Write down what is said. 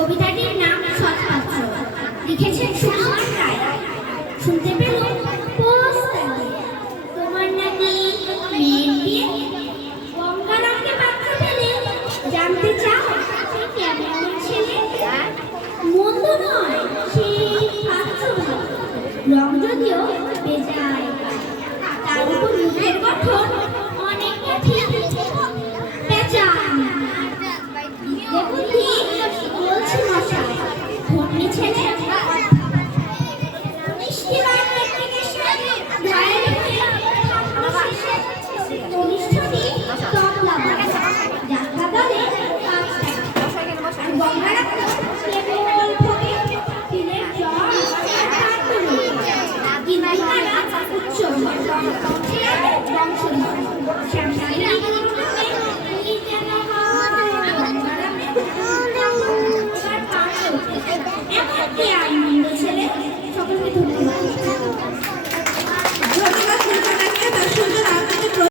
কবিতাটির নাম সৎপাত্র, লিখেছেন সুমন রায়। শুনতে পেলাম পোস্টালে তোমার নাকি মেয়ের বিয়ে, গঙ্গারামকে পাত্র পেলে জানতে চাও কেমন ছেলে। মন্দ নয় সেই পাত্র ভালো, রং যদিও বেজায়, তার উপর মুখের গঠন অনেকটা ঠিক পেঁচান। বুদ্ধি বলছে মশাই, ধন্যী ছেলে মিষ্টিবার ব্যক্তিকে সাথে ঘায়েল হয়ে কনিষ্ঠটি তবলা যাত্রা দলে গঙ্গারা কেবল ভোগে দিনের জ্বর উচ্চ বংশধর এমন কি